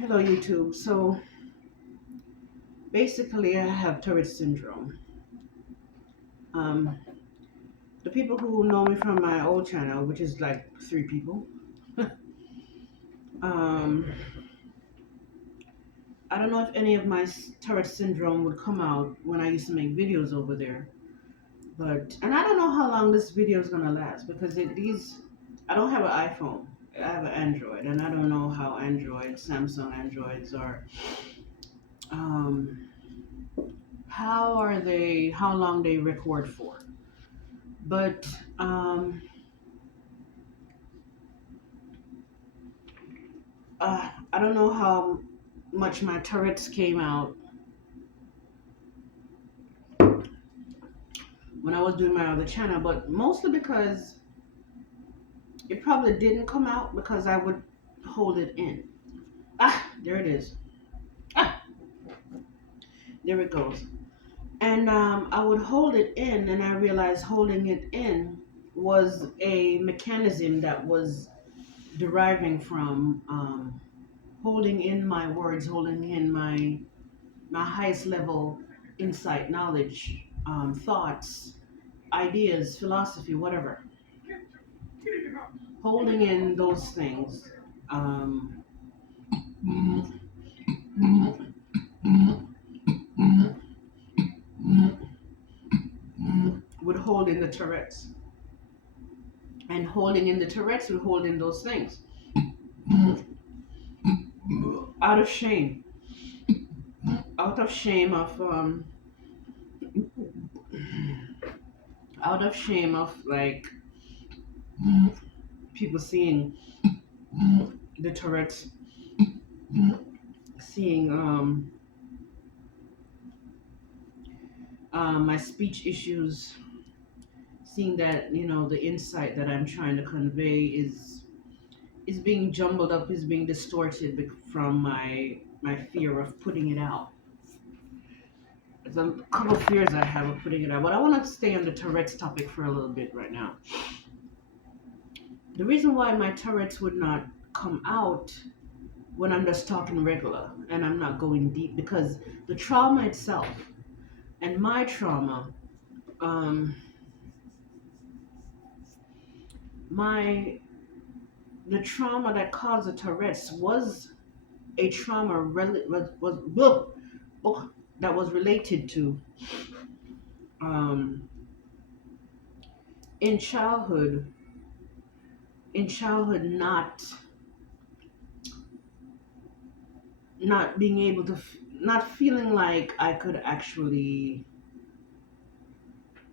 Hello, YouTube. So basically, I have Tourette syndrome. Um, the people who know me from my old channel, which is like three people, um, I don't know if any of my Tourette syndrome would come out when I used to make videos over there. And I don't know how long this video is gonna last because I don't have an iPhone. I have an Android, and I don't know how Samsung Androids are. Um, how long they record for. But um, I don't know how much my Tourette's came out when I was doing my other channel, but mostly because it probably didn't come out because I would hold it in. There it is. Ah, there it goes. And I would hold it in, and I realized holding it in was a mechanism that was deriving from holding in my words, holding in my highest level insight, knowledge, thoughts, ideas, philosophy, whatever. Holding in those things um, would hold in the Tourette's. And holding in the Tourette's would hold in those things. Out of shame. Out of shame of out of shame of like people seeing the Tourette's, seeing my speech issues, seeing that the insight that I'm trying to convey is being jumbled up, is being distorted from my fear of putting it out. There's a couple of fears I have of putting it out, but I want to stay on the Tourette's topic for a little bit right now. The reason why my Tourette's would not come out when I'm just talking regular and I'm not going deep because the trauma itself and my trauma, um, my the trauma that caused the Tourette's was a trauma that was related to um, in childhood not being able to not feeling like I could actually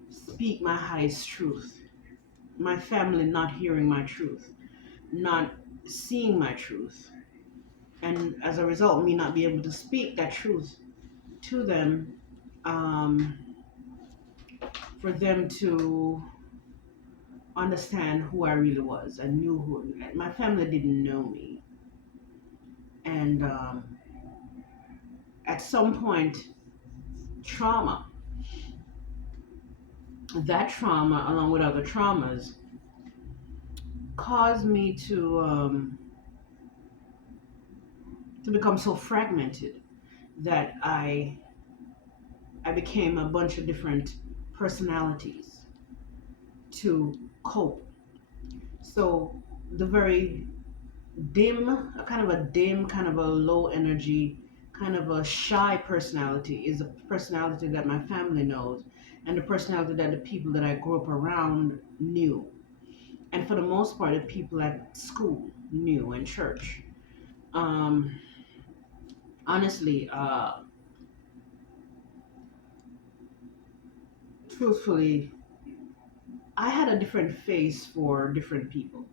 speak my highest truth, my family not hearing my truth, not seeing my truth, and as a result me not be able to speak that truth to them, um, for them to understand who I really was. I knew who my family didn't know me, and at some point, trauma, that trauma, along with other traumas, caused me to become so fragmented that I became a bunch of different personalities to cope. So the very dim, kind of a low energy, kind of a shy personality is a personality that my family knows, and the personality that the people that I grew up around knew. And for the most part, the people at school knew and church. Um, honestly, truthfully, I had a different face for different people.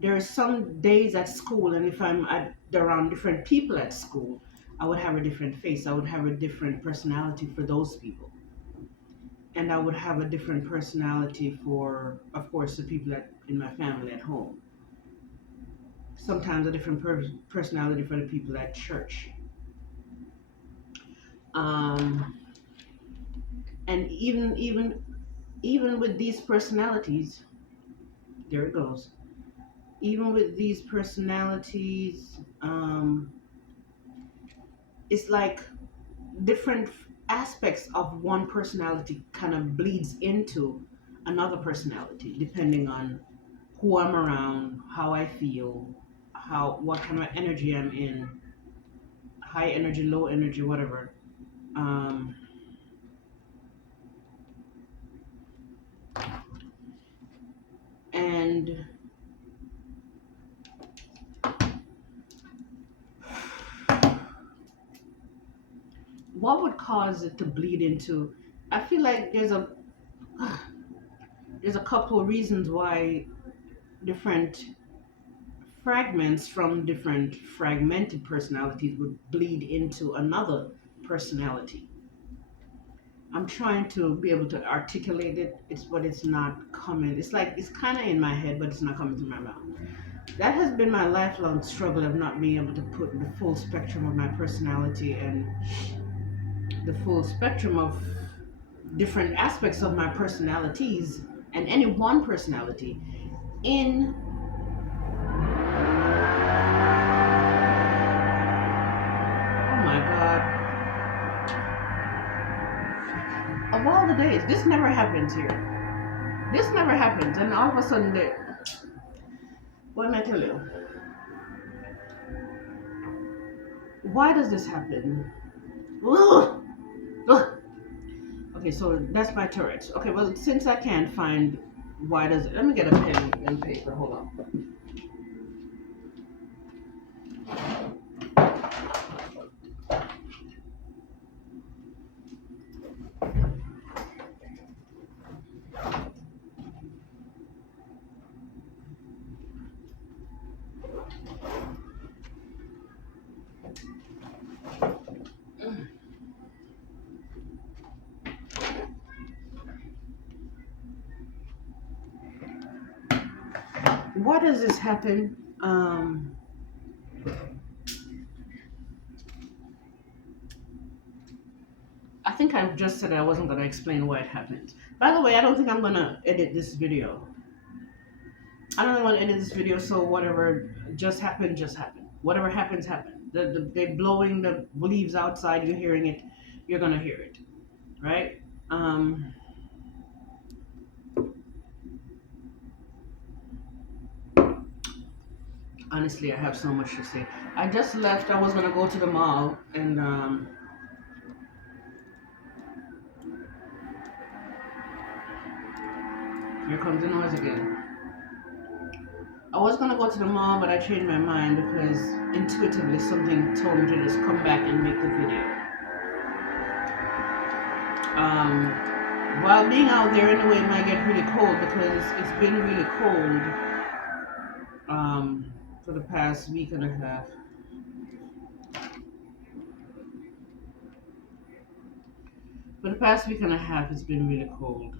There are some days at school, and if around different people at school, I would have a different face. I would have a different personality for those people, and I would have a different personality for, of course, the people in my family at home. Sometimes a different personality for the people at church. Um, and even with these personalities, there it goes. even with these personalities, it's like different aspects of one personality kind of bleeds into another personality depending on who I'm around, how I feel, how what kind of energy I'm in, high energy, low energy, whatever. Um, and what would cause it to bleed into? I feel like there's a couple of reasons why different fragments from different fragmented personalities would bleed into another personality. I'm trying to be able to articulate it. But it's not coming. It's like it's kind of in my head, but it's not coming to my mouth. That has been my lifelong struggle of not being able to put the full spectrum of my personality and the full spectrum of different aspects of my personalities and any one personality in. Oh my god! Of all the days, this never happens here. This never happens, and all of a sudden, what am I tell you? Why does this happen? Ugh! Ugh! Okay, so that's my Tourette's. Okay, well, since I can't find why does it, let me get a pen and paper. Hold on. Why does this happen? I think I just said I wasn't gonna explain why it happened. By the way, I don't think I'm gonna edit this video. I don't want to edit this video, so whatever just happened, just happened. Whatever happens, happened. They blowing the leaves outside. You're hearing it. You're gonna hear it, right? Um, Honestly, I have so much to say. I just left. I was gonna go to the mall, and here comes the noise again. I was gonna go to the mall, but I changed my mind because intuitively something told me to just come back and make the video. Um, while being out there anyway, it might get really cold because it's been really cold for the past week and a half. For the past week and a half, it's been really cold,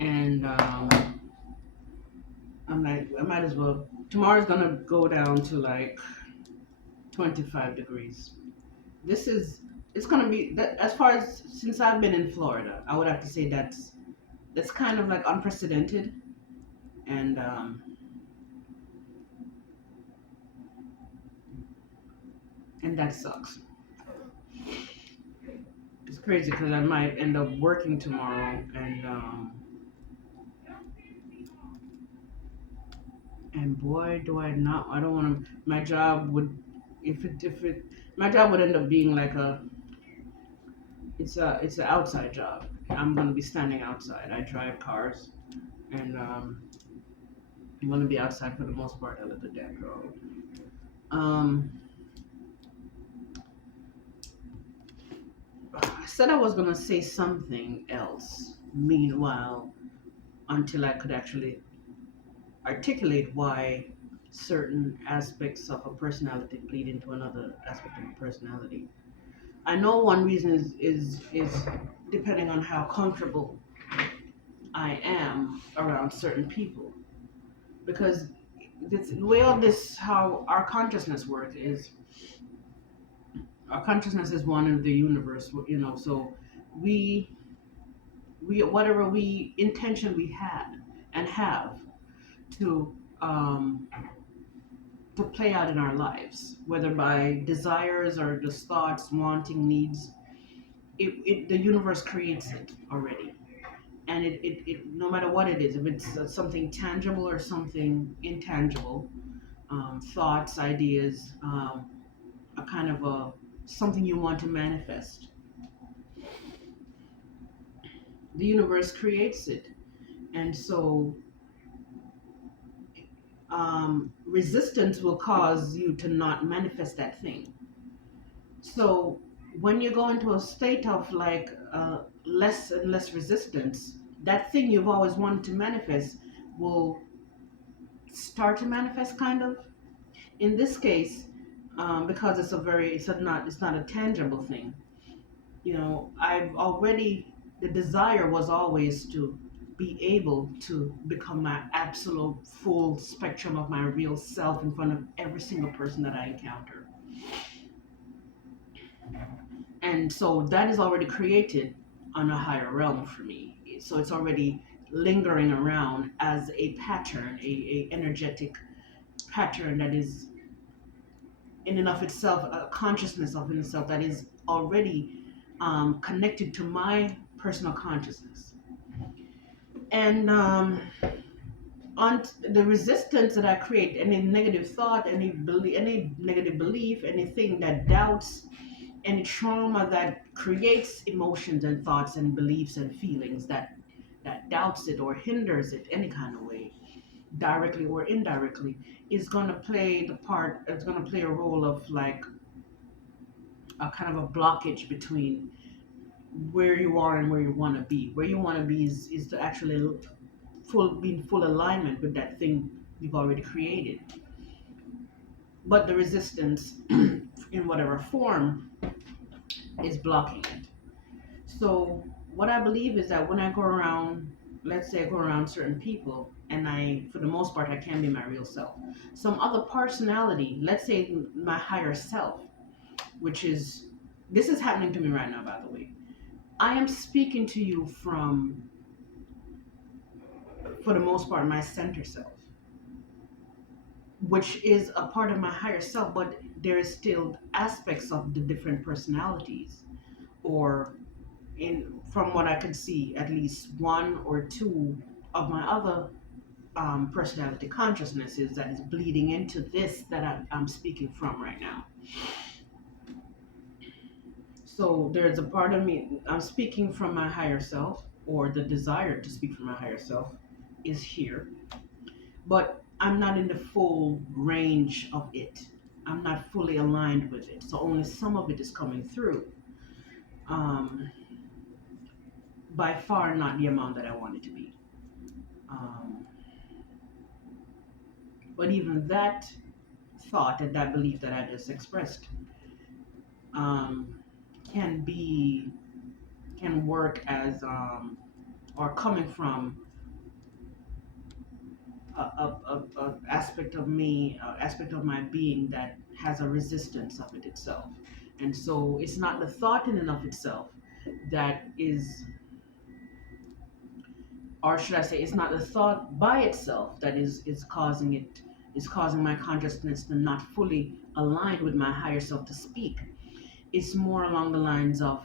and I'm like, I might as well. Tomorrow's gonna go down to like 25 degrees. This is it's gonna be that as far as since I've been in Florida, I would have to say that's kind of like unprecedented, and that sucks. It's crazy because I might end up working tomorrow, and boy, do I not! I don't want to. My job would, if it, my job would end up being like it's an outside job. I'm gonna be standing outside. I drive cars, and I'm gonna be outside for the most part of the damn road. Um, I said I was gonna say something else. Meanwhile, until I could actually articulate why certain aspects of a personality bleed into another aspect of a personality. I know one reason is depending on how comfortable I am around certain people, because the way all this how our consciousness works is our consciousness is one in the universe, so we we whatever we intention we had and have to um, to play out in our lives, whether by desires or just thoughts, wanting, needs. The universe creates it already, and no matter what it is, if it's something tangible or something intangible, thoughts, ideas, a kind of a something you want to manifest, the universe creates it, and so resistance will cause you to not manifest that thing. So when you go into a state of like less and less resistance, that thing you've always wanted to manifest will start to manifest, kind of. In this case, because it's not a tangible thing. You know, I've already the desire was always to be able to become my absolute full spectrum of my real self in front of every single person that I encounter. And so that is already created on a higher realm for me. So it's already lingering around as a pattern, a energetic pattern that is in and of itself, a consciousness of itself that is already connected to my personal consciousness. And on the resistance that I create, any negative thought, any negative belief, anything that doubts, any trauma that creates emotions and thoughts and beliefs and feelings that doubts it or hinders it any kind of way, directly or indirectly, is going to play the part. It's going to play a role of like a kind of a blockage between where you are and where you want to be. Where you want to be is to actually be in full alignment with that thing you've already created. But the resistance, in whatever form, is blocking it. So what I believe is that when I go around, let's say I go around certain people, and for the most part, I can be my real self. Some other personality, let's say my higher self, which is, this is happening to me right now, by the way. I am speaking to you from, for the most part, my center self, which is a part of my higher self, but there is still aspects of the different personalities, or from what I could see, at least one or two of my other personality consciousnesses that is bleeding into this that I'm speaking from right now. So there's a part of me, I'm speaking from my higher self, or the desire to speak from my higher self is here, but I'm not in the full range of it. I'm not fully aligned with it. So only some of it is coming through. Um, by far not the amount that I want it to be. Um, but even that thought and that belief that I just expressed um, can be can work as or coming from a aspect of me, aspect of my being that has a resistance of it itself. And so it's not the thought in and of itself that is, or should I say, it's not the thought by itself that is causing it, is causing my consciousness to not fully align with my higher self to speak. It's more along the lines of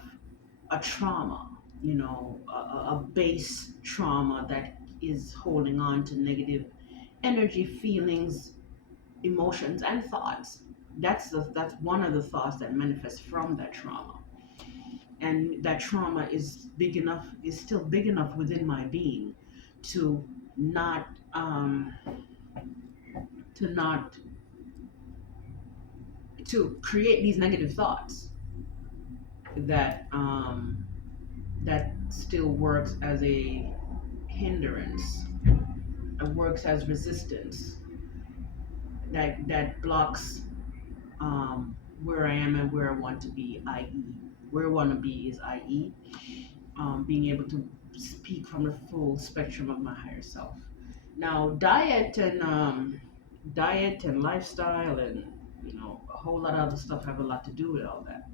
a trauma, a base trauma that is holding on to negative energy, feelings, emotions, and thoughts. That's one of the thoughts that manifests from that trauma, and that trauma is still big enough within my being to not to not to create these negative thoughts that that still works as a hindrance. It works as resistance that blocks where I am and where I want to be, i.e., where I want to be is, i.e., being able to speak from the full spectrum of my higher self. Now, diet and lifestyle and a whole lot of other stuff have a lot to do with all that.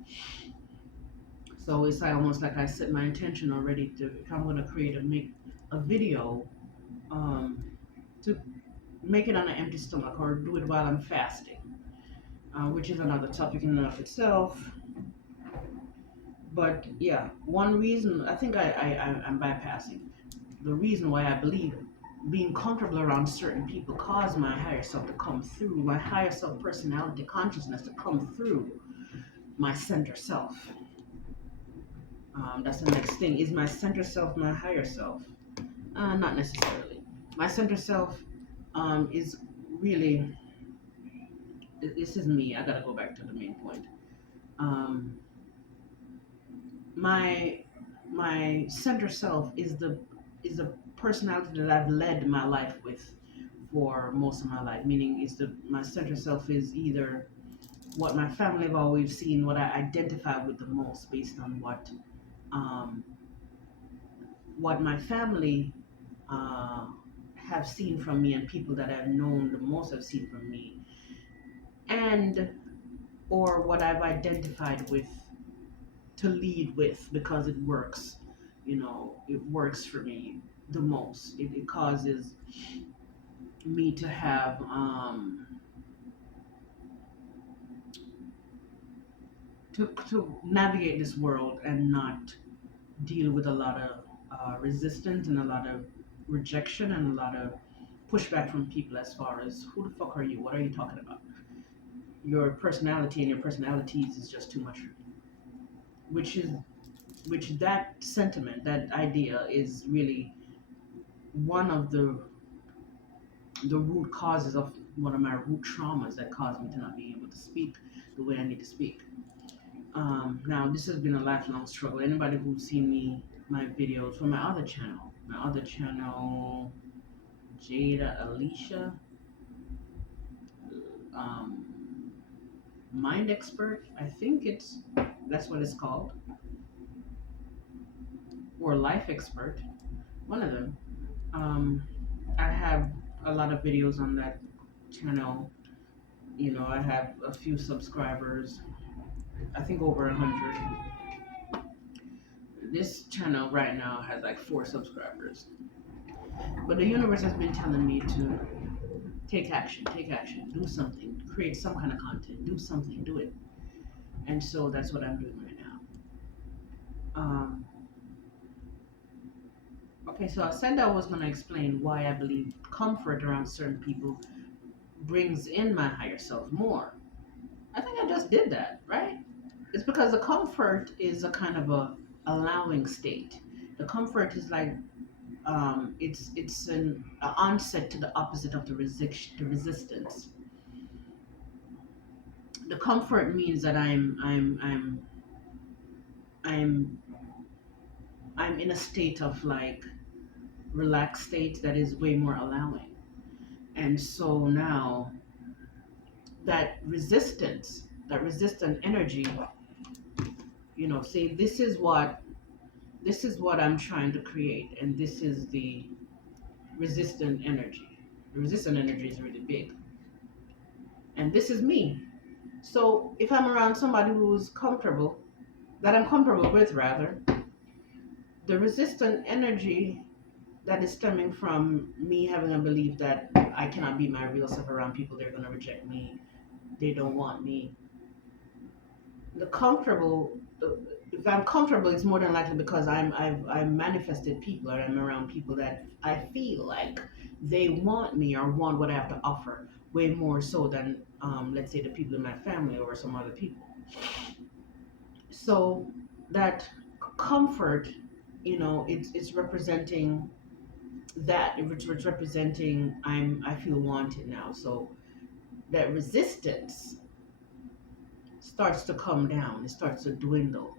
So it's like almost like I set my intention already to, if I'm gonna create a make a video, um, to make it on an empty stomach or do it while I'm fasting, which is another topic in and of itself. But yeah, one reason I think I'm bypassing the reason why I believe being comfortable around certain people cause my higher self to come through, my higher self personality consciousness to come through my center self. That's the next thing. Is my center self my higher self? Not necessarily. My center self is really, this is me. I gotta go back to the main point. Um, my my center self is the personality that I've led my life with for most of my life. Meaning, is the my center self is either what my family have always seen, what I identify with the most, based on um, what my family uh, have seen from me, and people that I've known the most have seen from me, and or what I've identified with to lead with because it works. It works for me the most. It causes me to have to navigate this world and not deal with a lot of resistance and a lot of rejection and a lot of pushback from people as far as who the fuck are you? What are you talking about? Your personality and your personalities is just too much for me. Which is which that sentiment, that idea is really one of the root causes of one of my root traumas that caused me to not be able to speak the way I need to speak. Now, this has been a lifelong struggle. Anybody who's seen me, my videos from my other channel, Jada Alicia, um, Mind Expert, I think that's what it's called, or Life Expert, one of them. Um, I have a lot of videos on that channel. I have a few subscribers. I think over 100. This channel right now has like 4 subscribers. But the universe has been telling me to take action, do something, create some kind of content, do something, do it. And so that's what I'm doing right now. Okay, so I said I was going to explain why I believe comfort around certain people brings in my higher self more. I think I just did that, right? It's because the comfort is a kind of a allowing state. The comfort is like it's an onset to the opposite of the resistance. The comfort means that I'm I'm in a state of like relaxed state that is way more allowing. And so now that resistant energy, say this is what I'm trying to create, and this is the resistant energy. The resistant energy is really big, and this is me. So if I'm around somebody who's comfortable, that I'm comfortable with rather, the resistant energy that is stemming from me having a belief that I cannot be my real self around people, they're gonna reject me, they don't want me. The comfortable, if I'm comfortable, it's more than likely because I've manifested people, or I'm around people that I feel like they want me or want what I have to offer way more so than let's say the people in my family or some other people. So that comfort, it's representing that it's representing I feel wanted now. So that resistance starts to come down, it starts to dwindle,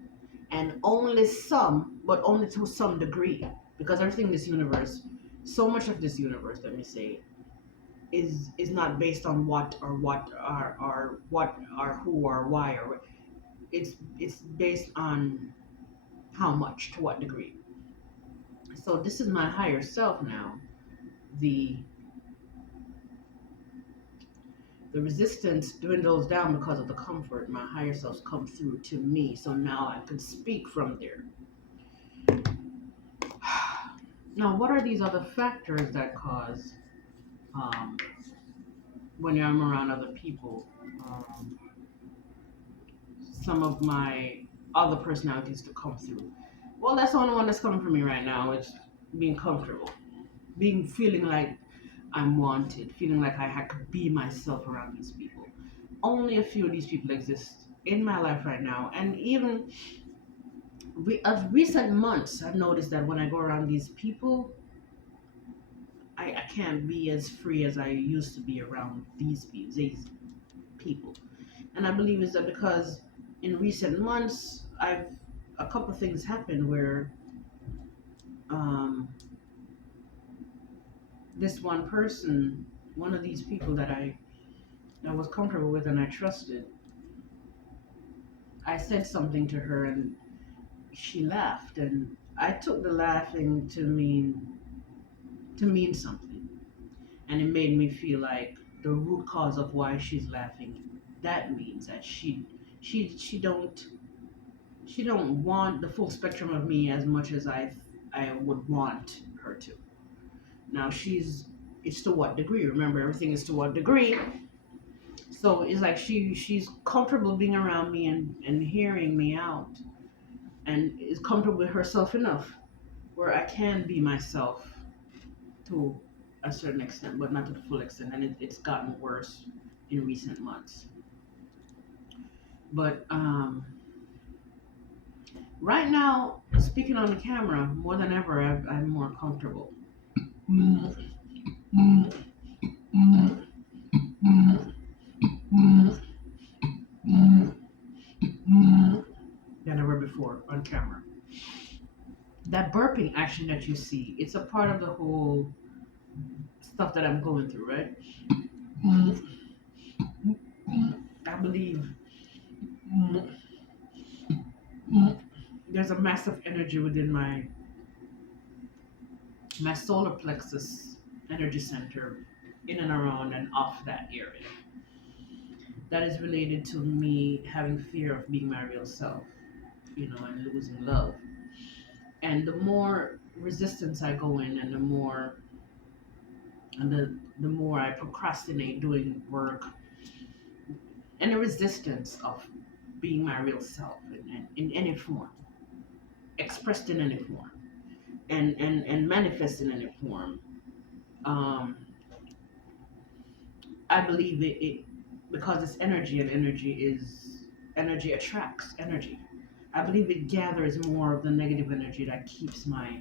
and only some, but only to some degree, because everything in this universe, so much of this universe, let me say, is not based on what or who or why or it's based on how much, to what degree. So this is my higher self now, the The resistance dwindles down because of the comfort. My higher selves come through to me, so now I can speak from there. Now, what are these other factors that cause um, when I'm around other people? Um, some of my other personalities to come through. Well, that's the only one that's coming from me right now. It's being comfortable, being feeling like I'm wanted, feeling like I could be myself around these people. Only a few of these people exist in my life right now, and even of recent months, I've noticed that when I go around these people, I can't be as free as I used to be around these people. And I believe is that because in recent months, I've a couple things happened where um, this one person, one of these people that was comfortable with and I trusted, I said something to her and she laughed, and I took the laughing to mean something, and it made me feel like the root cause of why she's laughing. That means that she don't she don't want the full spectrum of me as much as I would want her to. Now it's to what degree? Remember, everything is to what degree. So it's like she's comfortable being around me and hearing me out, and is comfortable with herself enough where I can be myself to a certain extent, but not to the full extent. And it's gotten worse in recent months. But right now, speaking on the camera more than ever, I'm more comfortable than ever before on camera. That burping action that you see, it's a part of the whole stuff that I'm going through, right? I believe there's a massive energy within my solar plexus energy center in and around and off that area. That is related to me having fear of being my real self, and losing love. And the more resistance I go in, and the more I procrastinate doing work, and the resistance of being my real self in any form, expressed in any form, and manifest in any form. Um, I believe it because it's energy, and energy attracts energy. I believe it gathers more of the negative energy that keeps my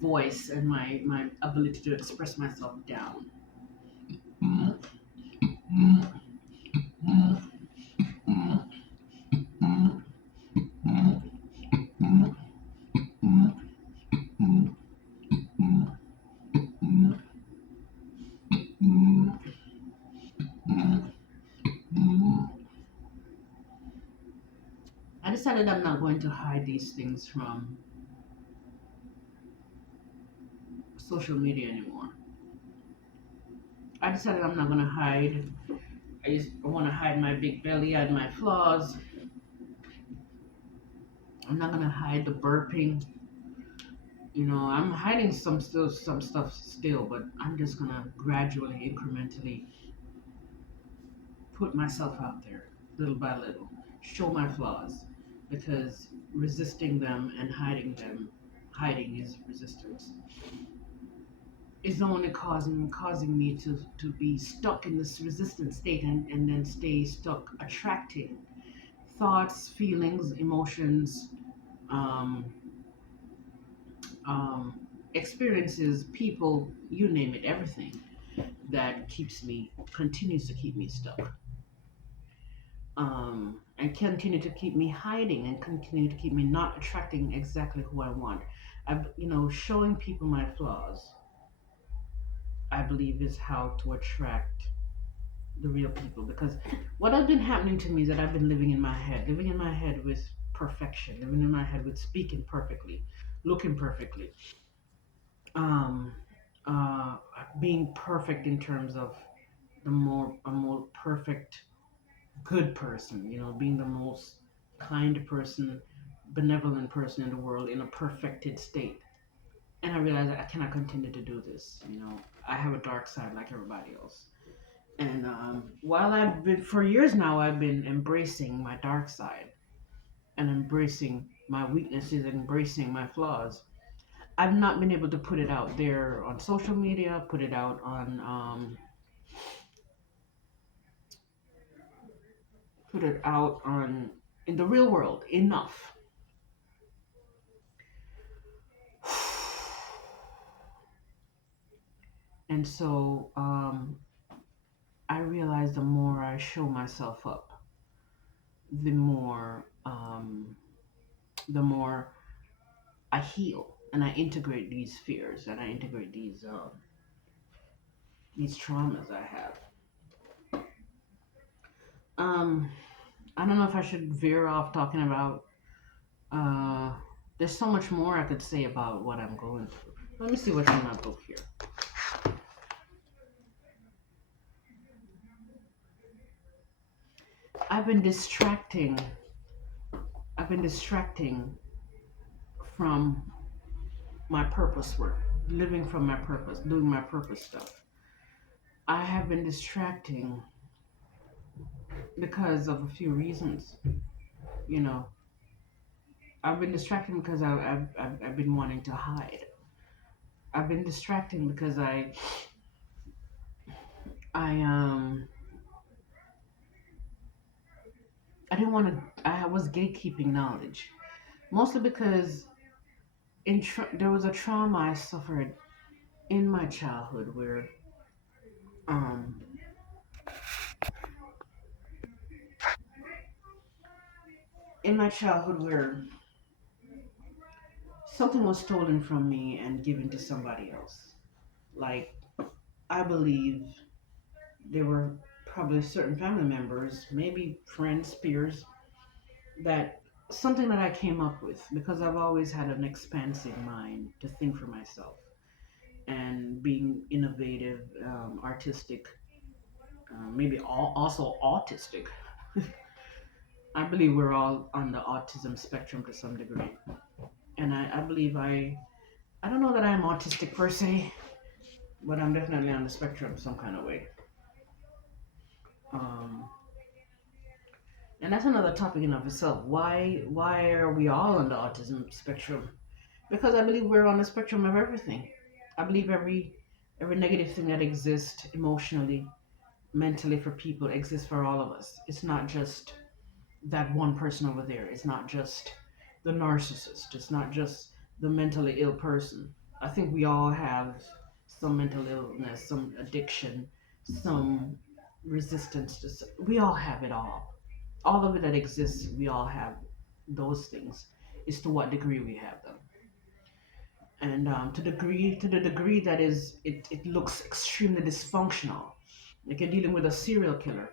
voice and my ability to express myself down. I decided I'm not going to hide these things from social media anymore. I decided I'm not going to hide. I want to hide my big belly and my flaws. I'm not going to hide the burping. I'm hiding some stuff still, but I'm just going to gradually, incrementally put myself out there little by little, show my flaws, because resisting them and hiding is resistance. Is only causing me to be stuck in this resistant state, and then stay stuck attracting thoughts, feelings, emotions, um, um, experiences, people, you name it, everything that continues to keep me stuck, and continue to keep me hiding, and continue to keep me not attracting exactly who I want. Showing people my flaws, I believe, is how to attract the real people. Because what has been happening to me is that I've been living in my head with perfection, living in my head with speaking perfectly, looking perfectly, um, uh, being perfect in terms of the more a more perfect good person, being the most kind person, benevolent person in the world in a perfected state. And I realized that I cannot continue to do this. I have a dark side like everybody else. And while I've been, for years now, I've been embracing my dark side and embracing my weaknesses and embracing my flaws. I've not been able to put it out there on social media, put it out on in the real world enough. And so I realize the more I show myself up, the more the more I heal and I integrate these fears and I integrate these traumas I have. Um, I don't know if I should veer off talking about. Uh, there's so much more I could say about what I'm going through. Let me see what's in my book here. I've been distracting. I've been distracting from my purpose work, living from my purpose, doing my purpose stuff. I have been distracting because of a few reasons. You know, I've been distracting because I've been wanting to hide. I've been distracting because I I didn't want to. I was gatekeeping knowledge, mostly because there was a trauma I suffered in my childhood where um in my childhood where something was stolen from me and given to somebody else. Like I believe there were probably certain family members, maybe friends, peers, that something that I came up with because I've always had an expansive mind to think for myself and being innovative, artistic, maybe also autistic. I believe we're all on the autism spectrum to some degree, and I believe I don't know that I'm autistic per se, but I'm definitely on the spectrum some kind of way. Um, and that's another topic in of itself. Why are we all on the autism spectrum? Because I believe we're on the spectrum of everything. I believe every negative thing that exists emotionally, mentally for people exists for all of us. It's not just that one person over there. It's not just the narcissist. It's not just the mentally ill person. I think we all have some mental illness, some addiction, some resistance to. We all have it all. All of it that exists, we all have those things. It's to what degree we have them, and to the degree that it looks extremely dysfunctional. Like you're dealing with a serial killer.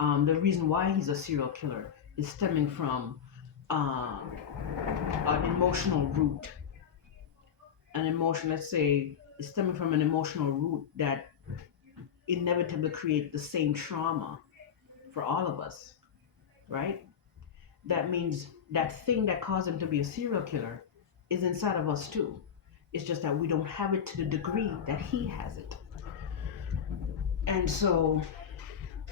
The reason why he's a serial killer is stemming from um, an emotional root. An emotion, let's say, is stemming from an emotional root that inevitably create the same trauma for all of us, right? That means that thing that caused him to be a serial killer is inside of us too. It's just that we don't have it to the degree that he has it. And so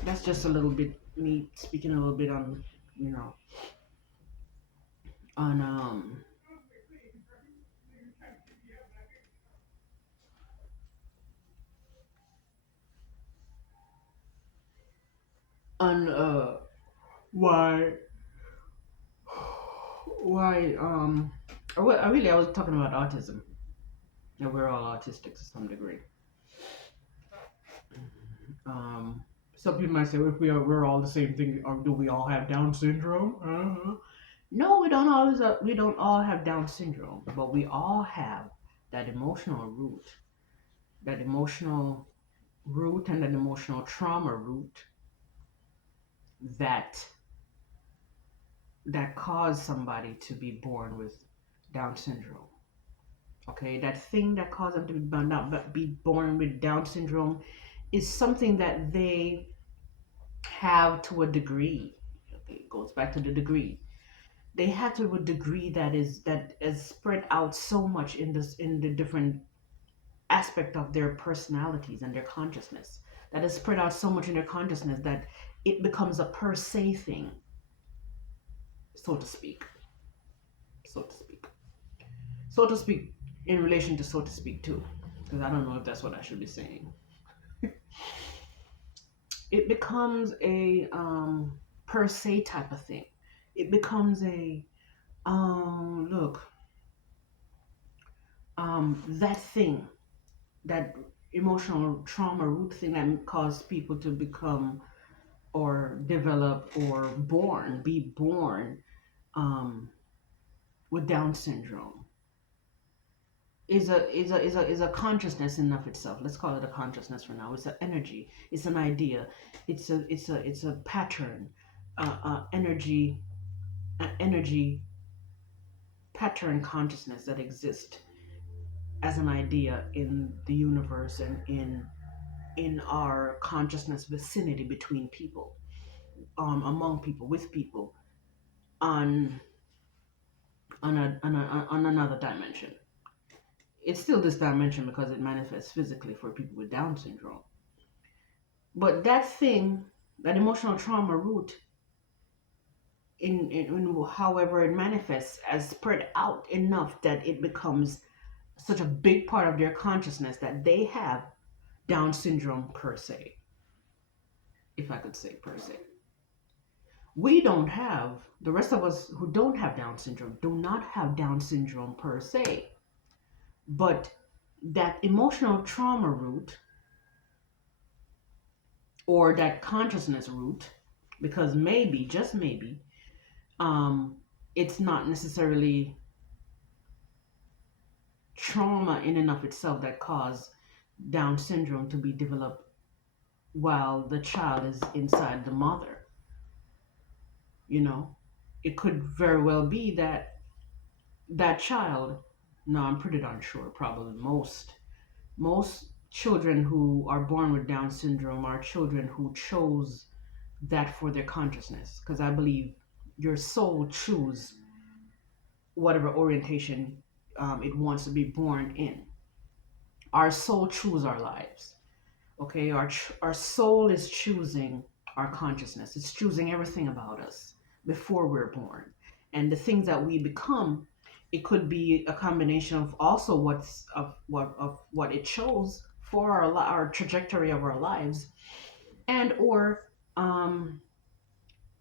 that's just a little bit me speaking a little bit on, you know, on on why why I was talking about autism. Yeah, we're all autistic to some degree. Um, some people might say, if we're all the same thing, or do we all have Down syndrome? No, we don't all have Down syndrome, but we all have that emotional root, that emotional root, and an emotional trauma root that caused somebody to be born with Down syndrome. Okay, that thing that caused them to be born with Down syndrome is something that they have to a degree. Okay, it goes back to the degree. They have to a degree that is spread out so much in the different aspect of their personalities and their consciousness. That is spread out so much in their consciousness that it becomes a per se thing, so to speak. So to speak. So to speak in relation to so to speak too. Because I don't know if that's what I should be saying. It becomes a per se type of thing. It becomes a look, that thing, that emotional trauma root thing that caused people to become or develop or be born um, with Down syndrome is a consciousness in of itself. Let's call it a consciousness for now. It's an energy. It's an idea. It's a pattern, energy, energy pattern consciousness that exists as an idea in the universe and in our consciousness vicinity between people, among people, with people, on on another dimension. It's still this dimension because it manifests physically for people with Down syndrome. But that thing, that emotional trauma root, in however it manifests, as spread out enough that it becomes such a big part of their consciousness that they have Down syndrome per se, if I could say per se. We don't have, the rest of us who don't have Down syndrome do not have Down syndrome per se. But that emotional trauma root or that consciousness root, because maybe, just maybe, um, it's not necessarily trauma in and of itself that caused Down syndrome to be developed while the child is inside the mother. You know, it could very well be that that child, no, I'm pretty darn sure, probably most children who are born with Down syndrome are children who chose that for their consciousness. Because I believe your soul choose whatever orientation it wants to be born in. Our soul choose our lives. Okay, our soul is choosing our consciousness. It's choosing everything about us before we're born, and the things that we become. It could be a combination of also what it chose for our trajectory of our lives, and or um,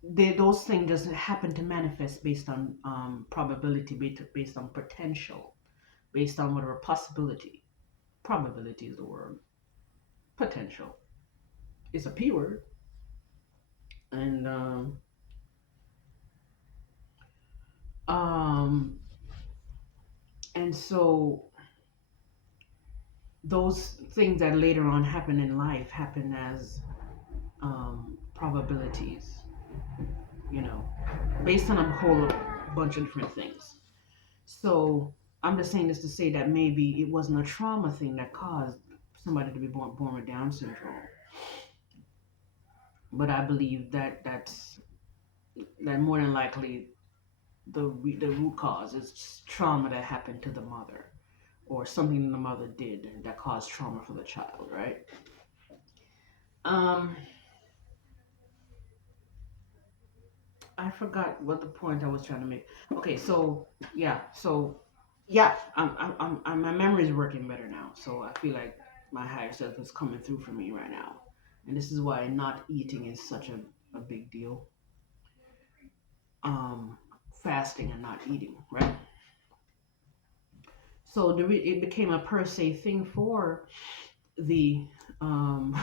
those things just happen to manifest based on probability, based on potential, based on whatever possibility. Probability is the word. Potential is a p word, and um, and so those things that later on happen in life happen as probabilities, you know, based on a whole bunch of different things. So I'm just saying this to say that maybe it wasn't a trauma thing that caused somebody to be born with Down syndrome, but I believe that more than likely the root cause is just trauma that happened to the mother or something the mother did that caused trauma for the child, right? Um, I forgot what the point I was trying to make. Okay, so yeah, my memory is working better now. So I feel like my higher self is coming through for me right now, and this is why not eating is such a big deal. Um, Fasting and not eating, right? So it became a per se thing for the um,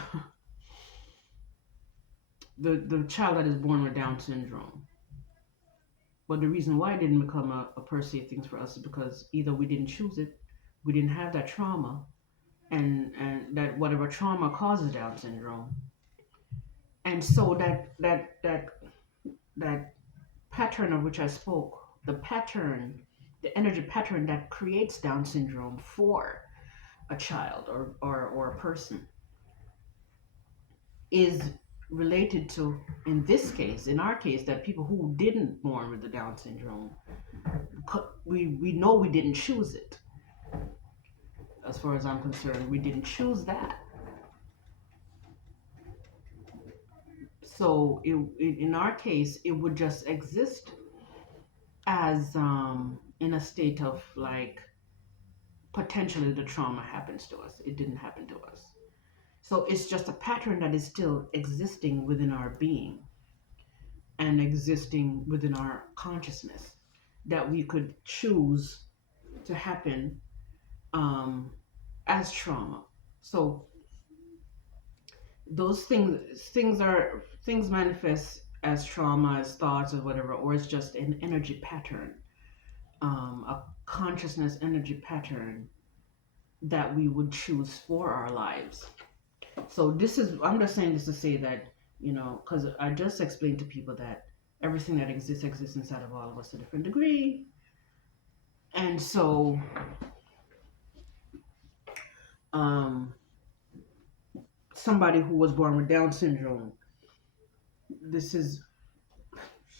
the child that is born with Down syndrome. But the reason why it didn't become a per se thing for us is because either we didn't choose it, we didn't have that trauma, and that whatever trauma causes Down syndrome, and so that pattern of which I spoke, the pattern, the energy pattern that creates Down syndrome for a child or a person, is related to, in this case, in our case, that people who didn't born with the Down syndrome, we know we didn't choose it. As far as I'm concerned, we didn't choose that. So in our case, it would just exist as in a state of like potentially the trauma happens to us. It didn't happen to us. So it's just a pattern that is still existing within our being and existing within our consciousness that we could choose to happen um, as trauma. So those things manifest as trauma, as thoughts or whatever, or it's just an energy pattern, a consciousness energy pattern that we would choose for our lives. So this is, I'm just saying this to say that, because I just explained to people that everything that exists inside of all of us to a different degree. And so um, somebody who was born with Down syndrome, this is,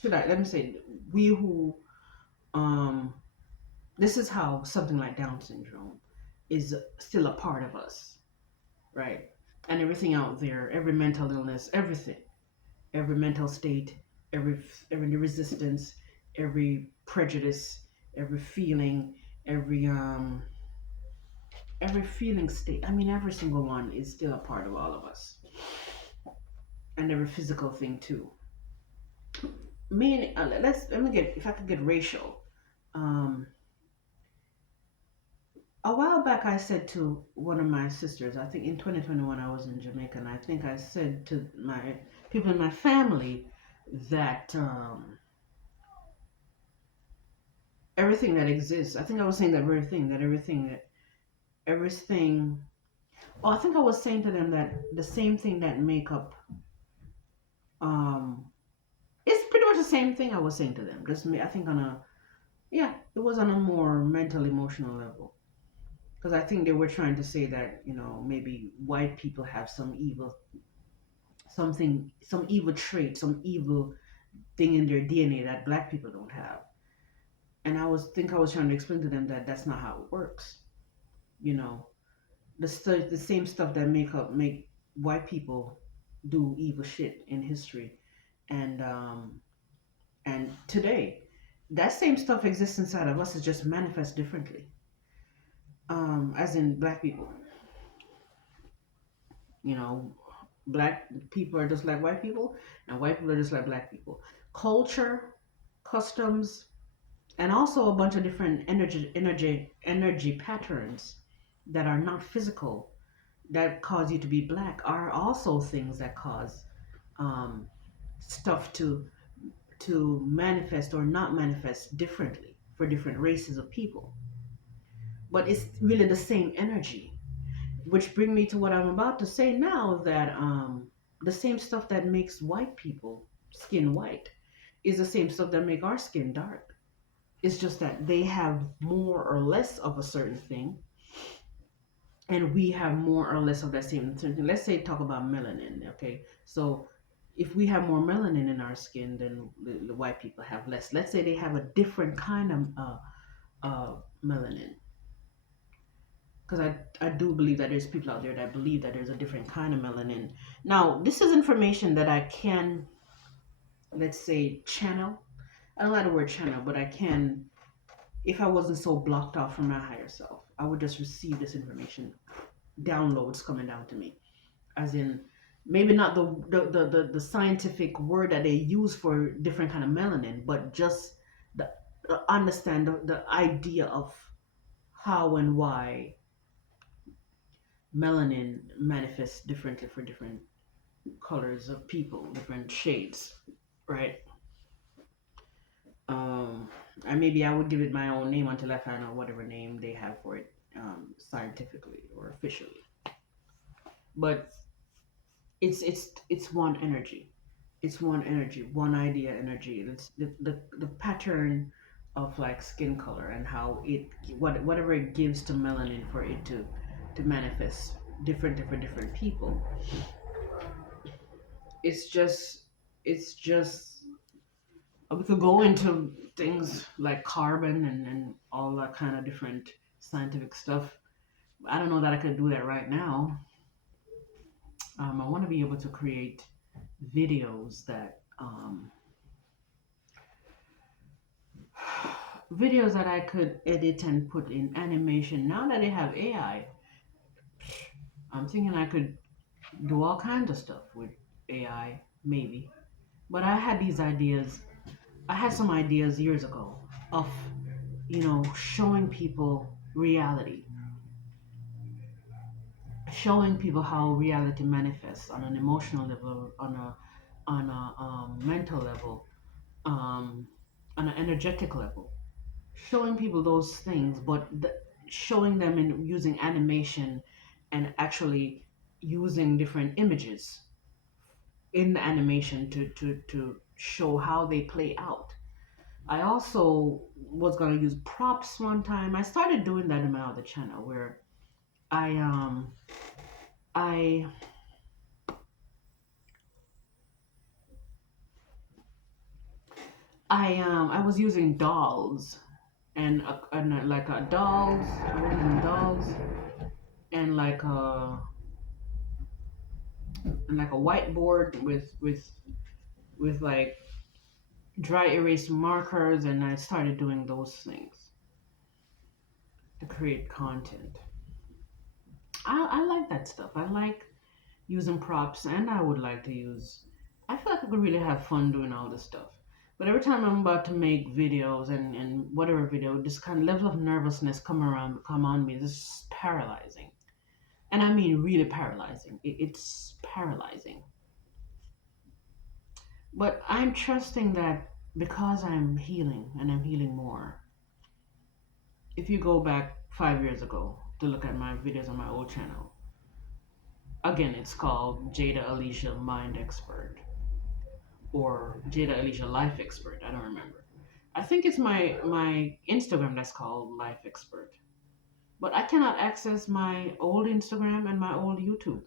let me say, we who, um, this is how something like Down syndrome is still a part of us, right? And everything out there, every mental illness, everything, every mental state, every every resistance, every prejudice, every feeling, every every feeling state. I mean, every single one is still a part of all of us, and every physical thing too. Meaning, let me get, if I could get racial. Um, a while back, I said to one of my sisters, I think in 2021, I was in Jamaica, and I think I said to my people in my family that everything that exists, I think I was saying that very thing, that everything, well, I think I was saying to them that the same thing that make up, um, it's pretty much the same thing I was saying to them. Just me, I think on a, yeah, it was on a more mental, emotional level. Because I think they were trying to say that, maybe white people have some evil, something, some evil trait, some evil thing in their DNA that black people don't have. And I was trying to explain to them that that's not how it works. You know, the same stuff that make white people do evil shit in history, and today, that same stuff exists inside of us. It just manifests differently. As in black people, you know, black people are just like white people, and white people are just like black people. Culture, customs, and also a bunch of different energy patterns that are not physical that cause you to be black are also things that cause um, stuff to manifest or not manifest differently for different races of people. But it's really the same energy, which bring me to what I'm about to say now, that the same stuff that makes white people skin white is the same stuff that make our skin dark. It's just that they have more or less of a certain thing, and we have more or less of that same certain thing. Let's say talk about melanin, okay? So if we have more melanin in our skin than the white people have less. Let's say they have a different kind of melanin, because I do believe that there's people out there that believe that there's a different kind of melanin. Now, this is information that I can, let's say, channel. I don't like the word channel, but I can, if I wasn't so blocked off from my higher self, I would just receive this information, downloads coming down to me. As in, maybe not the scientific word that they use for different kind of melanin, but just the understand the idea of how and why melanin manifests differently for different colors of people, different shades, right? Um, and maybe I would give it my own name until I find out whatever name they have for it, scientifically or officially. But it's one energy. It's one energy, one idea energy. It's the pattern of like skin color and how it whatever it gives to melanin for it to manifest different for different people. it's just it's just we could go into things like carbon and all that kind of different scientific stuff. I don't know that I could do that right now. I want to be able to create videos that videos that I could edit and put in animation. Now that they have AI, I'm thinking I could do all kinds of stuff with AI, maybe. But I had these ideas. I had some ideas years ago of, showing people reality, showing people how reality manifests on an emotional level, on a mental level, um, on an energetic level, showing people those things, but showing them in using animation and actually using different images in the animation to show how they play out. I also was gonna use props one time. I started doing that in my other channel where I I I was using dolls and like dolls. I was using dolls and like a whiteboard with like dry erase markers, and I started doing those things to create content. I like that stuff. I like using props, and I would like to use. I feel like I could really have fun doing all this stuff. But every time I'm about to make videos and whatever video, this kind of level of nervousness come on me. This is paralyzing, and I mean really paralyzing. It's paralyzing. But I'm trusting that because I'm healing and I'm healing more. If you go back 5 years ago to look at my videos on my old channel, again, it's called Jada Alicia Mind Expert or Jada Alicia Life Expert. I don't remember. I think it's my Instagram that's called Life Expert. But I cannot access my old Instagram and my old YouTube.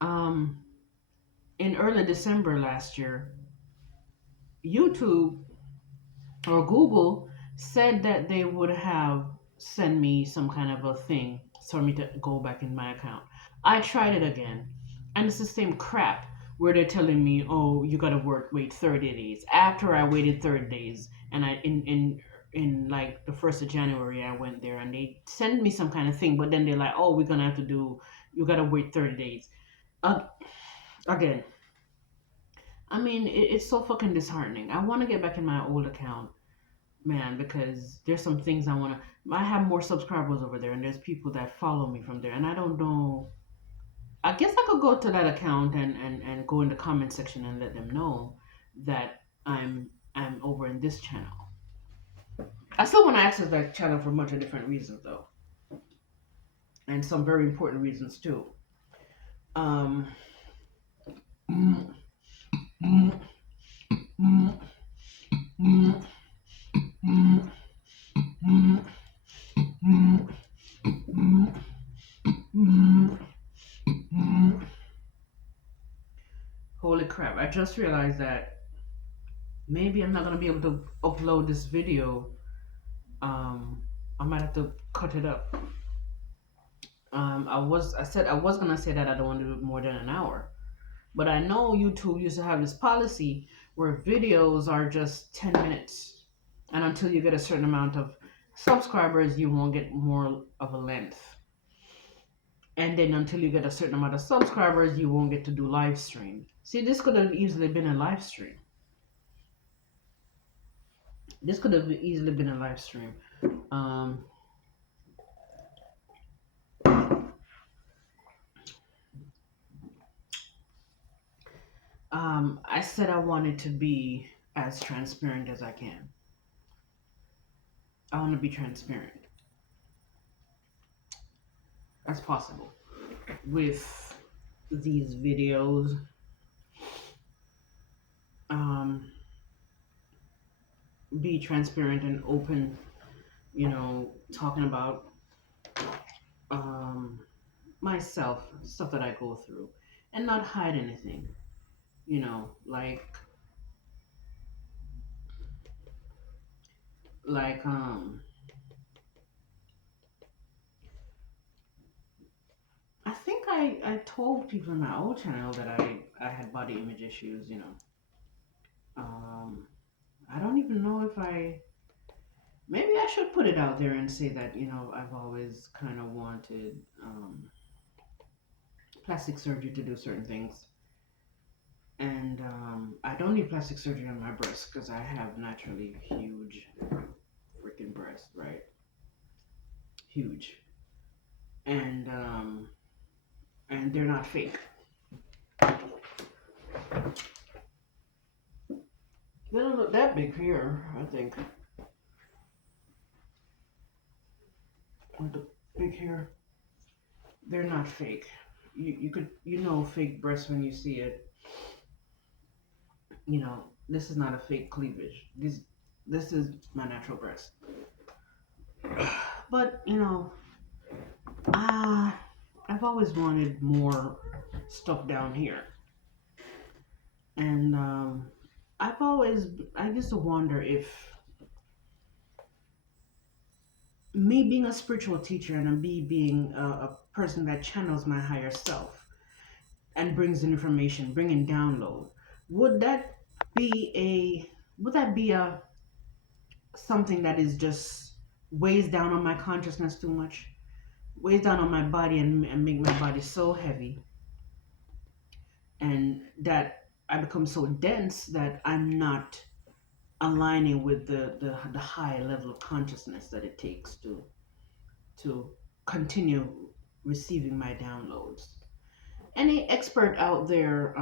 Um, in early December last year, YouTube or Google said that they would have sent me some kind of a thing for me to go back in my account. I tried it again, and it's the same crap where they're telling me, "Oh, you gotta wait 30 days." After I waited 30 days, and in like the 1st of January, I went there and they sent me some kind of thing, but then they're like, "Oh, we're gonna have to do. You gotta wait 30 days." Uh, Again, I mean, it's so fucking disheartening. I want to get back in my old account, man, because there's some things I want to. I have more subscribers over there, and there's people that follow me from there, and I don't know. I guess I could go to that account and go in the comment section and let them know that I'm over in this channel. I still want to access that channel for a bunch of different reasons though, and some very important reasons too. Um, holy crap! I just realized that maybe I'm not gonna be able to upload this video. Um, I might have to cut it up. I said I was gonna say that I don't want to do it more than an hour, but I know YouTube used to have this policy where videos are just 10 minutes, and until you get a certain amount of subscribers, you won't get more of a length, and then until you get a certain amount of subscribers, you won't get to do live stream. See, this could have easily been a live stream. This could have easily been a live stream. Um, I said I wanted to be as transparent as I can. I want to be transparent as possible with these videos. Um, be transparent and open, talking about um, myself, stuff that I go through, and not hide anything. Like I think I told people in my old channel that I had body image issues. Um, I don't even know if I. Maybe I should put it out there and say that I've always kind of wanted plastic surgery to do certain things, and I don't need plastic surgery on my breasts because I have naturally huge freaking breasts, right? Huge, and they're not fake. They don't look that big here, I think, with the big hair. They're not fake. You could fake breasts when you see it. This is not a fake cleavage. This is my natural breast. But ah, I've always wanted more stuff down here, and I used to wonder if me being a spiritual teacher and me being a person that channels my higher self and brings in information, bringing download, would that be a would that be a something that is just weighs down on my consciousness too much, weighs down on my body and make my body so heavy, and that I become so dense that I'm not aligning with the high level of consciousness that it takes to continue receiving my downloads. Any expert out there,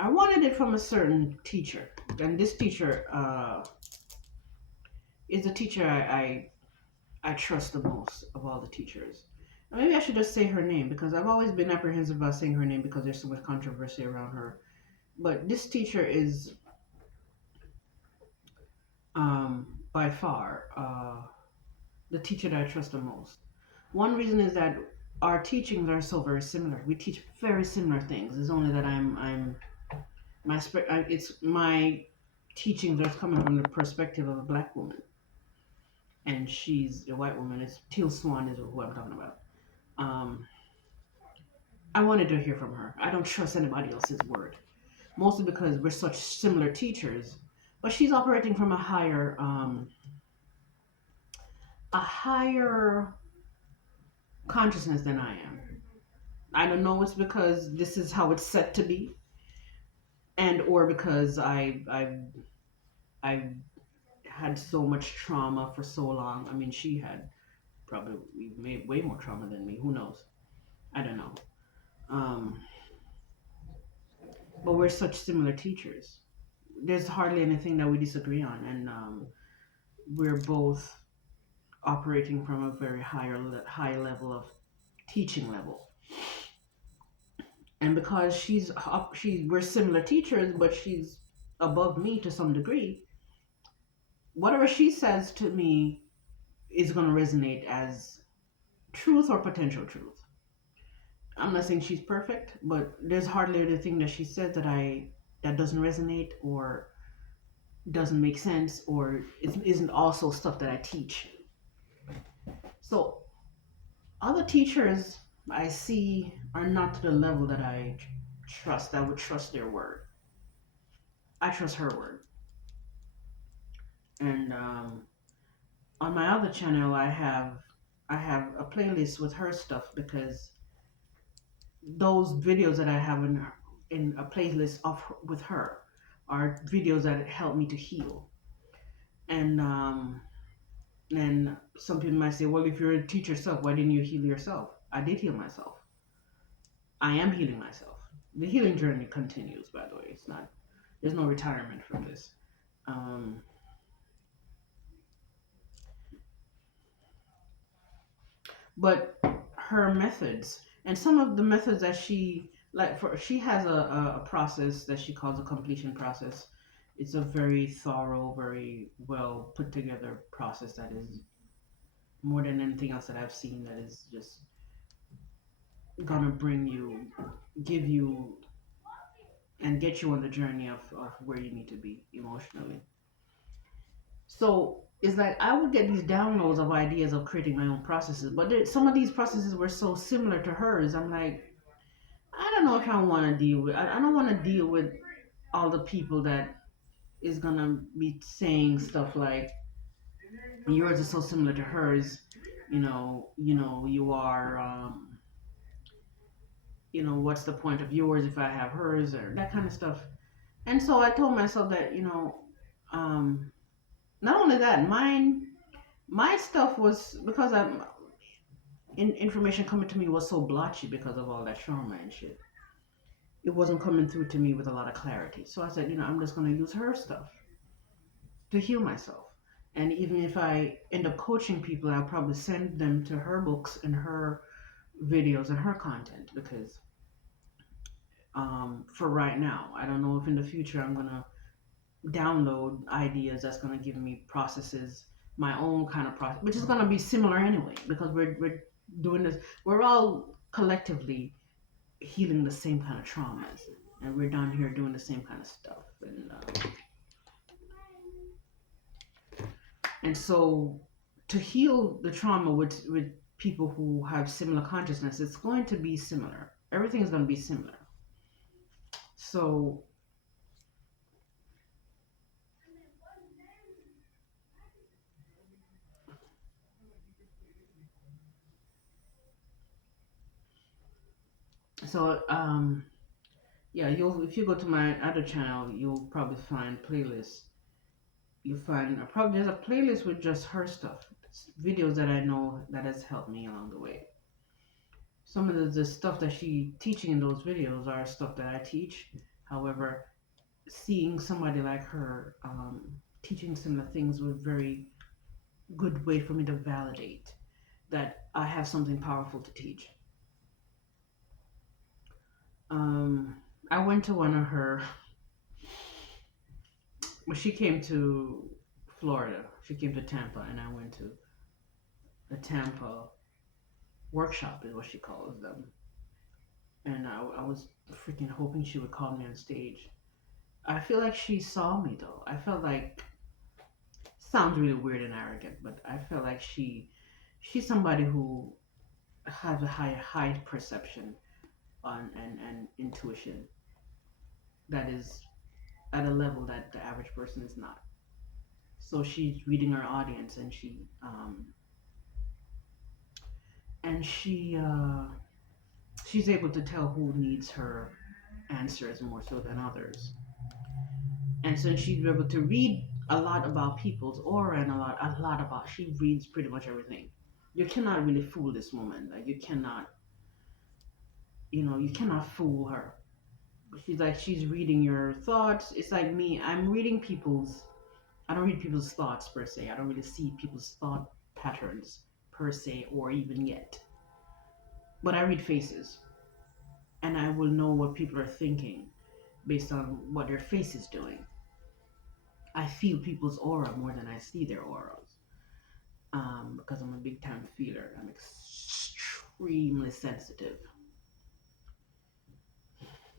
I wanted it from a certain teacher, and this teacher is a teacher I trust the most of all the teachers. Maybe I should just say her name because I've always been apprehensive about saying her name because there's so much controversy around her. But this teacher is by far the teacher that I trust the most. One reason is that our teachings are so very similar. We teach very similar things. It's only that I'm my it's my teachings are coming from the perspective of a black woman, and she's a white woman. It's Teal Swan is who I'm talking about. Um, I wanted to hear from her. I don't trust anybody else's word, mostly because we're such similar teachers. But she's operating from a higher consciousness than I am. I don't know. It's because this is how it's set to be, and or because I had so much trauma for so long. I mean, she had probably made way more trauma than me. Who knows? I don't know. Um, but we're such similar teachers. There's hardly anything that we disagree on, and we're both operating from a very high level of teaching level. And because we're similar teachers, but she's above me to some degree. Whatever she says to me is going to resonate as truth or potential truth. I'm not saying she's perfect, but there's hardly anything that she says that doesn't resonate or doesn't make sense or isn't also stuff that I teach. So other teachers I see are not to the level that I trust. I would trust their word. I trust her word. And on my other channel, I have a playlist with her stuff because those videos that I have in a playlist of with her are videos that help me to heal. And some people might say, well, if you're a teacher yourself, why didn't you heal yourself? I did heal myself. I am healing myself. The healing journey continues, by the way. It's not. There's no retirement from this. Um, but her methods and some of the methods that she has a process that she calls a completion process, It's a very thorough, very well put together process that is more than anything else that I've seen that is just gonna bring you, give you, and get you on the journey of where you need to be emotionally. So it's like I would get these downloads of ideas of creating my own processes, but some of these processes were so similar to hers. I'm like, I don't know if I want to deal with. I don't want to deal with all the people that is gonna be saying stuff like yours is so similar to hers. You are. What's the point of yours if I have hers or that kind of stuff. And so I told myself that um, not only that, my stuff was because information coming to me was so blotchy because of all that trauma and shit. It wasn't coming through to me with a lot of clarity. So I said, I'm just going to use her stuff to heal myself. And even if I end up coaching people, I'll probably send them to her books and her videos and her content because for right now, I don't know if in the future I'm going to download ideas that's going to give me processes, my own kind of process, which is going to be similar anyway because we're doing this. We're all collectively healing the same kind of traumas, and we're down here doing the same kind of stuff. And so to heal the trauma with people who have similar consciousness, it's going to be similar. Everything is going to be similar. So so yeah, you'll if you go to my other channel, you'll probably find playlists. You'll find probably there's a playlist with just her stuff, videos that I know that has helped me along the way. Some of the stuff that she teaching in those videos are stuff that I teach. However, seeing somebody like her teaching similar things was very good way for me to validate that I have something powerful to teach. Um, I went to one of her when she came to Florida. She came to Tampa, and I went to the Tampa workshop, is what she calls them. And I was freaking hoping she would call me on stage. I feel like she saw me though. I felt like sounds really weird and arrogant, but I felt like she's somebody who has a high perception on and intuition that is at a level that the average person is not. So she's reading her audience, and she's able to tell who needs her answers more so than others. And since she's able to read a lot about people's aura and a lot about, she reads pretty much everything. You cannot really fool this woman. Like you cannot fool her. She's reading your thoughts. It's like me. I'm reading people's. I don't read people's thoughts per se. I don't really see people's thought patterns per se or even yet. But I read faces, and I will know what people are thinking based on what their face is doing. I feel people's aura more than I see their auras. Because I'm a big time feeler. I'm extremely sensitive.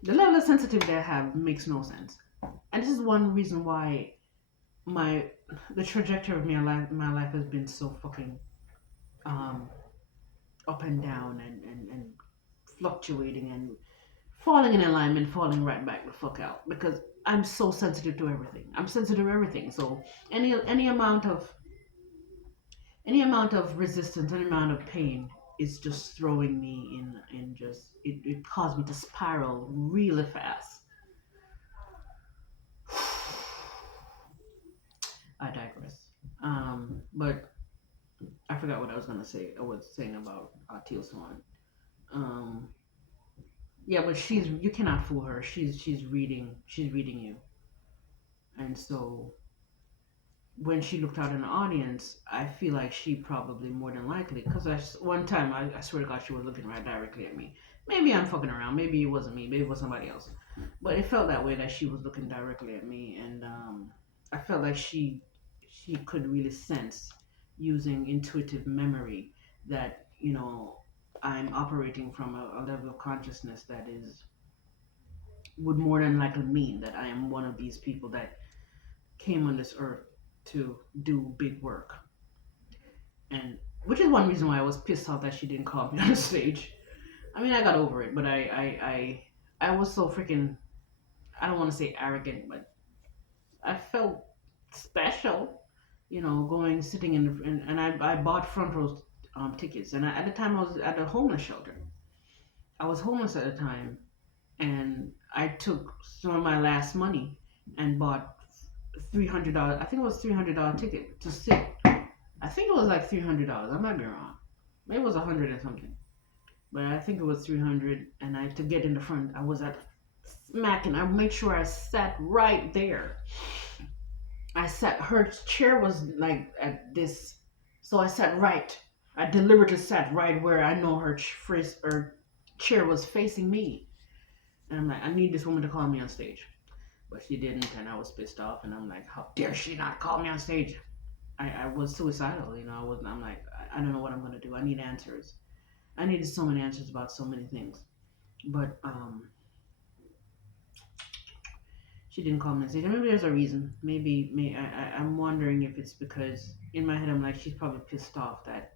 The level of sensitivity I have makes no sense. And this is one reason why my the trajectory of my life has been so fucking um, up and down and fluctuating and falling in alignment, falling right back the fuck out because I'm so sensitive to everything. I'm sensitive to everything. So any amount of resistance, any amount of pain is just throwing me in just it caused me to spiral really fast. I digress. But I forgot what I was gonna say. I was saying about Teal Swan. Um, yeah, but you cannot fool her. She's reading you, and so when she looked out in the audience, I feel like she probably more than likely, because one time I swear to God she was looking right directly at me. Maybe I'm fucking around. Maybe it wasn't me. Maybe it was somebody else. But it felt that way that she was looking directly at me, and I felt like she could really sense using intuitive memory that I'm operating from a level of consciousness that is would more than likely mean that I am one of these people that came on this earth to do big work, and which is one reason why I was pissed off that she didn't call me on the stage. I mean, I got over it, but I was so freaking, I don't want to say arrogant, but I felt special, going sitting and I bought front row tickets, and at the time I was at a homeless shelter. I was homeless at the time, and I took some of my last money and bought $300. I think it was $300 ticket to sit. I think it was like $300. I might be wrong. Maybe it was 100 or something, but I think it was 300. And I to get in the front, I was at smack, and I made sure I sat right there. I sat. Her chair was like at this, so I sat right. I deliberately sat right where I know her chair was facing me, and I'm like, I need this woman to call me on stage, but she didn't, and I was pissed off, and I'm like, how dare she not call me on stage? I was suicidal, I'm like, I don't know what I'm gonna do. I need answers. I needed so many answers about so many things, but she didn't call me and say, maybe there's a reason. I'm wondering if it's because in my head I'm like, she's probably pissed off that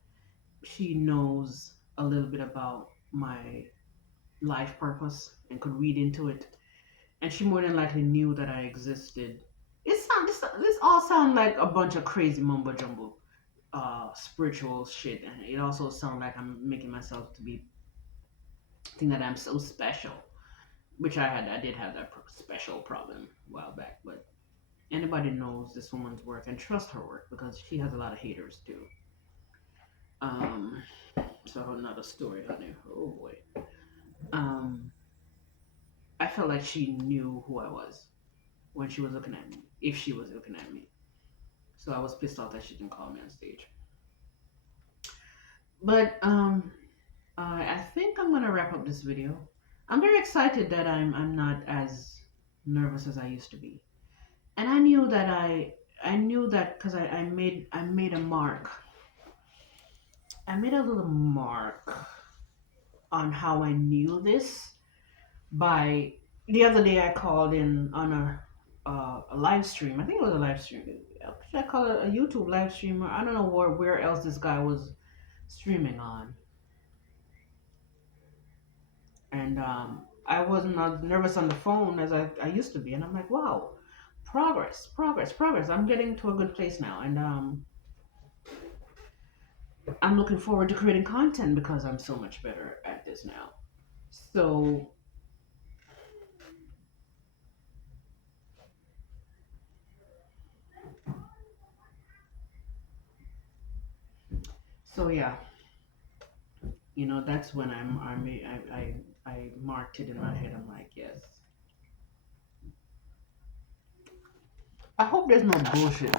she knows a little bit about my life purpose and could read into it, and she more than likely knew that I existed. This all sounds like a bunch of crazy mumbo jumbo, spiritual shit, and it also sounds like I'm making myself to be think that I'm so special, which I did have that special problem a while back, but anybody knows this woman's work and trust her work because she has a lot of haters too. Um, so another story, honey. Oh boy. Um, I felt like she knew who I was when she was looking at me, if she was looking at me. So I was pissed off that she didn't call me on stage. But I think I'm gonna wrap up this video. I'm very excited that I'm not as nervous as I used to be, and I knew that because I made a mark. I made a little mark on how I knew this by the other day I called in on a live stream. I think it was a live stream. Should I call it a YouTube live stream? Or I don't know where else this guy was streaming on. And I wasn't as nervous on the phone as I used to be. And I'm like, wow, progress, progress, progress. I'm getting to a good place now. And I'm looking forward to creating content because I'm so much better at this now. So yeah, that's when I marked it in my head. I'm like, yes. I hope there's no bullshit